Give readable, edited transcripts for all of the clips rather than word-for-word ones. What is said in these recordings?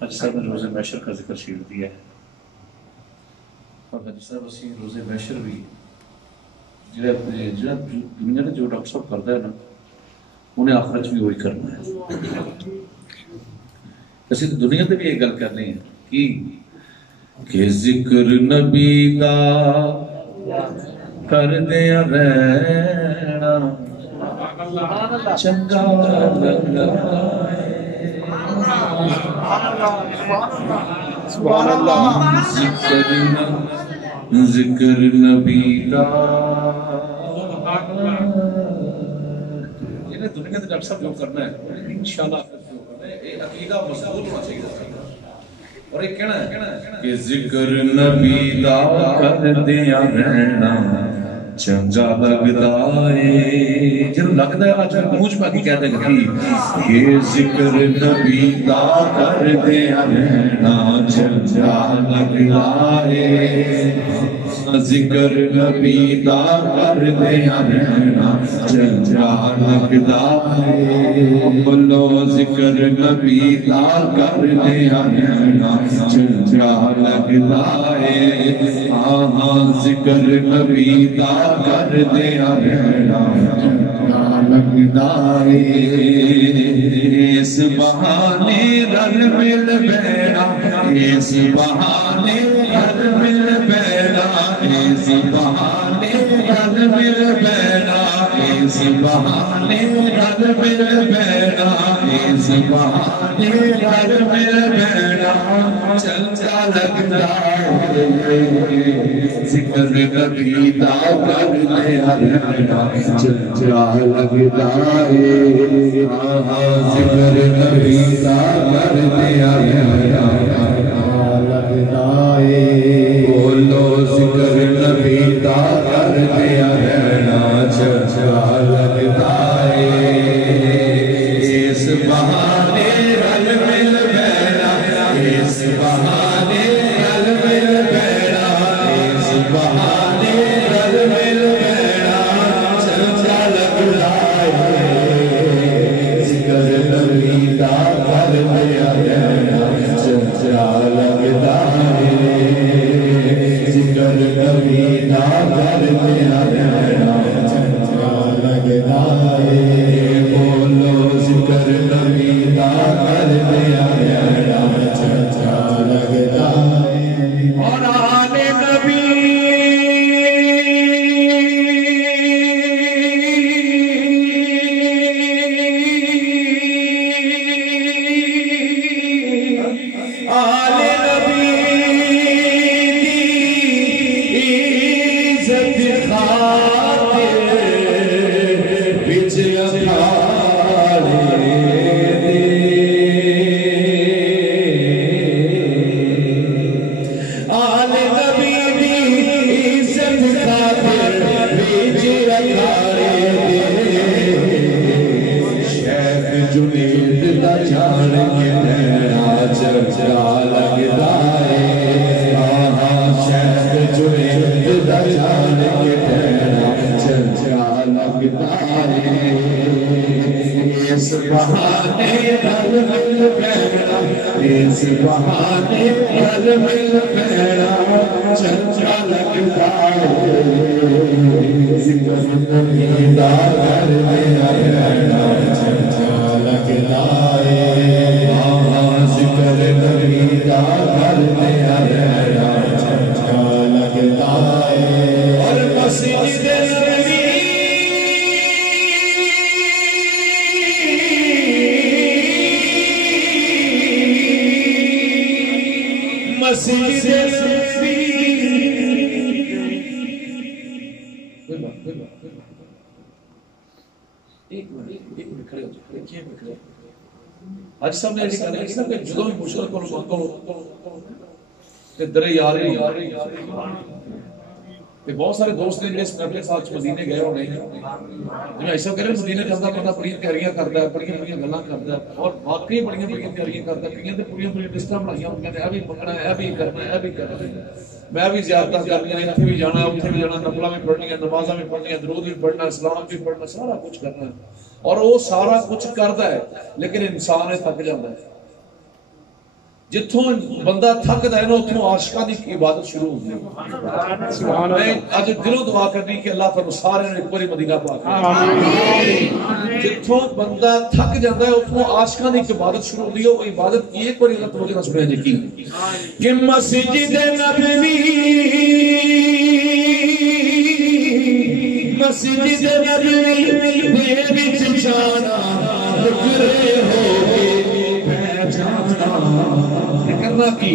حاجی صاحب نے روزے محشر کا ذکر چھیڑ دیا ہے، اور حاجی صاحب اسی روزے محشر بھی جڑا دنیا نے جو ڈاکٹر صاحب کرتا ہے نا انہیں آخرت بھی وہی کرنا ہے۔ اسی تو دنیا تے بھی ایک گل کرنی ہے کہ ذکر نبی دا کر دیا رہنا چنگا لگدا ہے۔ سبحان اللہ۔ ذکر نبی دا یہ دنیا کے ڈاکٹر صاحب جو کرنا ہے انشاءاللہ یہ عقیدہ مضبوط ہونا چاہیے، اور یہ کہنا ہے کہ ذکر نبی دا کر دیا رہنا چنگا لگدا ہے۔ جب لگتا ہے آج منہ پا کے کہتے ہیں کہ ذکر نبی دا کر دیا رہنا چنگا لگدا ہے، ذکر نبی دا کر دیا رہنا چنگا لگدا ہے۔ بولو ذکر نبی دا کر دیا رہنا چنگا لگدا ہے، ہاں ذکر نبی دا کر دیا رہنا چنگا لگدا ہے۔ اس بہانے رل مل بینا، اس بہانے رل مل بینا، اس بہانے رل مل بینا، اس بہانے رل مل بینا، اس بہانے رل مل بینا چنگا لگدا ہے۔ ذکر نبی دا کر دیا رہنا چنگا لگدا ہے، ذکر نبی دا کر دیا رہنا چنگا لگدا ہے۔ بولو ذکر نبی دا کر دیا رہنا چنگا لگدا ہے۔ اس بہانے رل مل بینا، اس بہانے رل مل بینا، اس بہانے رل مل بینا چنگا لگدا ہے۔ ذکر نبی دا کر دیا رہنا چنگا لگدا ہے، ذکر نبی دا کر دیا رہنا چنگا لگدا ہے۔ بولو ذکر نبی دا کر دیا رہنا چنگا لگدا ہے۔ اور آل نبی آل نبی دی عزت خاطر بچ اکھاڑے دے، آل نبی دی عزت خاطر بچ اکھاڑے دے، شیخ جنید دا جان کے نہنا چنگا لگدا ہے، شیخ جنید دا جان کے نہنا چنگا لگدا ہے۔ اس بہانے رل مل بینا، اس بہانے رل مل بینا چنگا لگدا ہے۔ ذکر نبی دا کر دیا رہنا چنگا لگدا ہے، ذکر نبی دا کر دیا رہنا چنگا لگدا ہے۔ اور مسجد نبی مسجد نبی ایک منٹ کھڑے ہو جائے۔ آج صاحب نے ایسی کہا کہ جدوں بھی مشکل کو کہ در یار کہ بہت سارے دوست نے جس نبی ساتھ مدینے گئے اور نہیں میں ایسا کہہ رہا مدینے جاتا بندہ بڑی تیاریاں کرتا ہے، بڑی گلاں کرتا ہے، اور واقعی بڑی تیاریاں کرتا ہے، کئی تے پوری لسٹاں بنائیاں ہوندیاں نے، اے بھی پکڑنا ہے، اے بھی کرنا ہے، اے بھی کرنا ہے، میں بھی زیارتاں کرنی ہے، اتنے بھی جانا اتنے بھی جانا، نفلاں بھی پڑھنی ہے، نمازاں بھی پڑھنی ہے، درود بھی پڑھنا ہے، سلام بھی پڑھنا، سارا کچھ کرنا ہے، اور وہ سارا کچھ کرتا ہے لیکن انسان تھک جاتا ہے۔ جتوں بندہ تھکدا ہے نا اتوں عاشقاں دی عبادت شروع ہوندی ہے. میں اج دلوں دعا کرنی کہ اللہ تعالی سارے نے ایک باری مدینہ پاک جتوں بندہ تھک جاندا ہے اتوں عاشقاں دی عبادت شروع ہوندی ہے. وہ عبادت کی ایک باری اللہ توجہ نال سنیا جی کی کہ مسجد نبوی مسجد نبوی دے وچ جانا رکھے ہو کرنا کی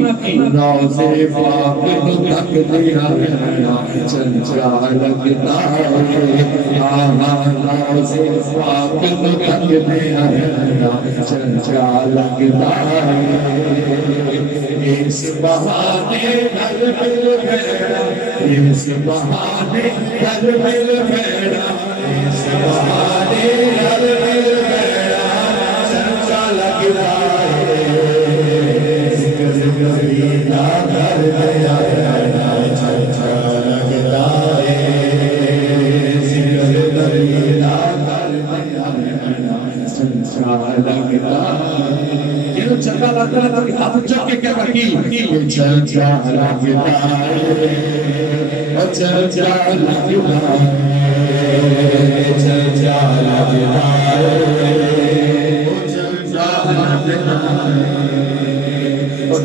روزے پاک کو تک دیا چنچا لگتا ہے روزے پاک کو تک دیا چنچا لگتا ہے اس بہانے گھر مل بھیڑا اس بہانے گھر مل بھیڑا اس بہانے گھر مل بھیڑا چنچا لگتا ہے چنگا لگتا ہے ہاتھ چک کے کیا کرتی چنچا لگتا ہے چنچا لگتا ہے چنچا لگتا ہے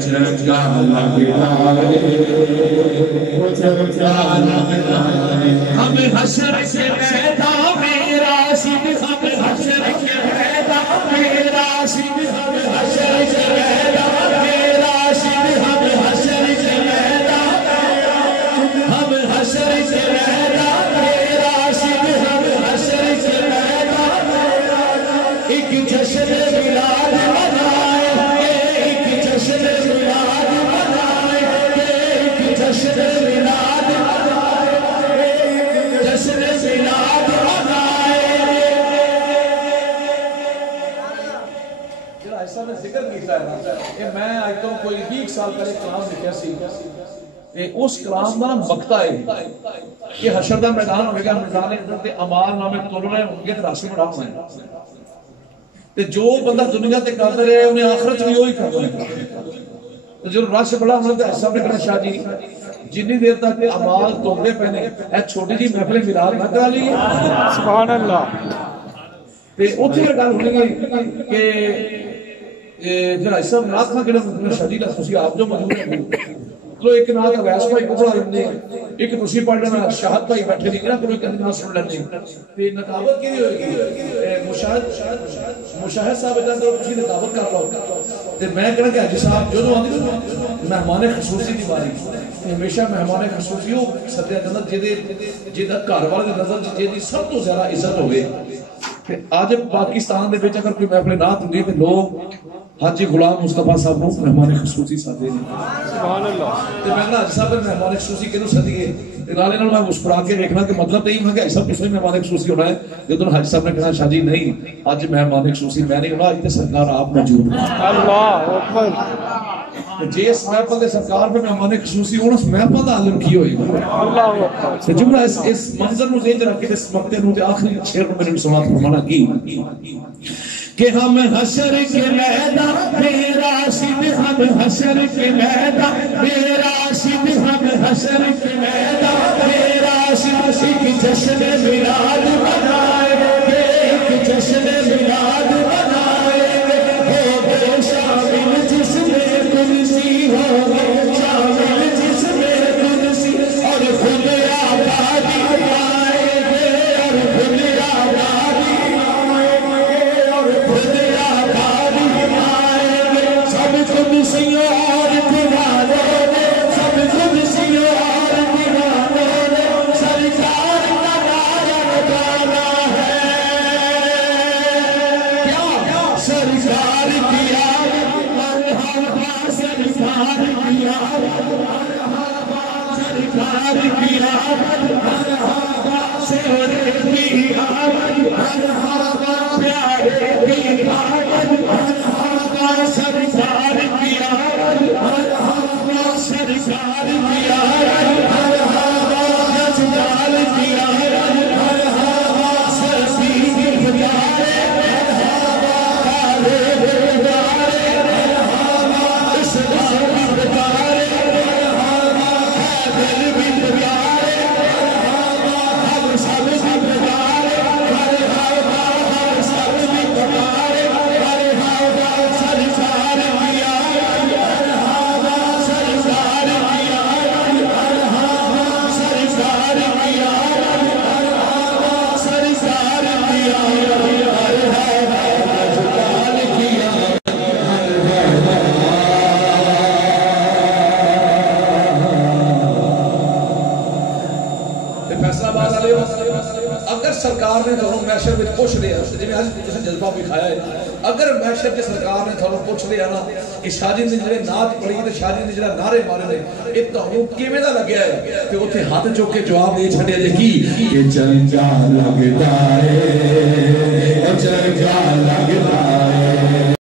چنچا لگتا ہے ہمیں حشر سے میدان میں راشد ہمیں حشر کے میدان میں راشد ہمیں حشر کے میدان میں راشد ہمیں حشر کے میدان ہمیں حشر کے میدان میں راشد ہمیں حشر کے میدان ایک جشن میلاد منائے ایک جشن میلاد منائے ایک جشن میلاد جشن میلاد منائے. جڑا ایسا نے ذکر کیتا ہے کہ میں آج تو کوئی 20 سال پہلے کلام لکھیا سی اس کلام دا مقطع ہے کہ حشر دا میدان ہوے گا میدان اندر تے امال نامے تول رہے ہوں گے تے راشن بڑا ہونا ہے تے جو بندہ دنیا تے کرتا رہے انہیں آخرت بھی وہی کرنا ہے. جو رش بڑا ہونا تے ایسا بھی کرنا شاہ جی جنی دیر تک امال تولے پہنے اے چھوٹی جی محفل میلاد نہ کرا لی سبحان اللہ تے اوتھے گل ہونی ہے کہ جڑا ایسا نات نہ کہنا شاہ جی تسی آپ جو موجود ہیں تو ایک نات ویس بھائی کو پڑھا لیندے ایک تسی پڑھ لینا شاہد بھائی بیٹھے نہیں نا کوئی کہندے نہ سن لیندے تے نقابت کی ہوئے گی مشاہد صاحب ادھر تو تسی نقابت کر لو تے میں کہنا کہ حاجی صاحب جو آندے مہمان خصوصی دی باری ہمیشہ مہمان خصوصی ہو سدیا جاندہ جہاں گھر والے دی نظر جہاں سب تو زیادہ عزت ہوئے. آج پاکستان دے وچ اگر کوئی محفل نعت ہوندی تے لوگ حاجی غلام مصطفیٰ صاحب کو مہمان خصوصی سدے نے سبحان اللہ تے میں کہنا حاجی صاحب مہمان خصوصی کینوں سدیے تے نالے نال میں مسکرا کے دیکھنا کہ مطلب تے یہ ہے کہ سب کچھ مہمان خصوصی ہونا ہے. جدوں حاجی صاحب نے کہنا شاہ جی نہیں اج مہمان خصوصی میں نہیں ہونا اج تے سرکار آپ موجود ہیں. اللہ اکبر جس محفل دے سرکار پہ مہمان خصوصی ہونا اس محفل دا عالم کی ہوئے گا. اللہ اکبر تے جملہ اس منظر نو ذہن رکھ کے اس مقطع نو تے آخری شعر نو میرے سماعت فرمانا کی کہ ہم حشر کے میدان میں راشد ہم حشر کے میدان میں راشد ہم حشر کے میدان میں راشد ایک جشن میلاد منائے ایک جشن میلاد منائے ہو گے شامل جس میں کنسی ہو شامل جس میں کنسی اور خود آبادی آئے گے اور خود آبادی سب کنسیوں اور دیوانوں نے سب کنسیوں اور دیوانوں نے سرکار کا نعرہ لگانا ہے. کیا سرکار کیا مرحبا سرکار کیا سرکار کیا مرحبا سورے کی آمد مرحبا پیارے کی آمد مرحبا سرکار کی آمد مرحبا سرکار کی آمد مرحبا جلال کی آمد مرحبا سرسی کی پیارے مرحبا کالے بیدارے مرحبا اس پوچھ رہے ہیں جی میں آج تسا جذبہ بھی کھایا ہے اگر محشر کے سرکار نے تھانوں پوچھ رہے ہیں نا کہ شاہ جی نے جڑے نعت پڑھی تے شاہ جی نے جڑا نعرے مارے نے اے تانوں کیویں دا لگیا ہے تے اوتھے ہاتھ چوک کے جواب دے چھڈیا جے کی کہ چنگا لگدا ہے چنگا لگدا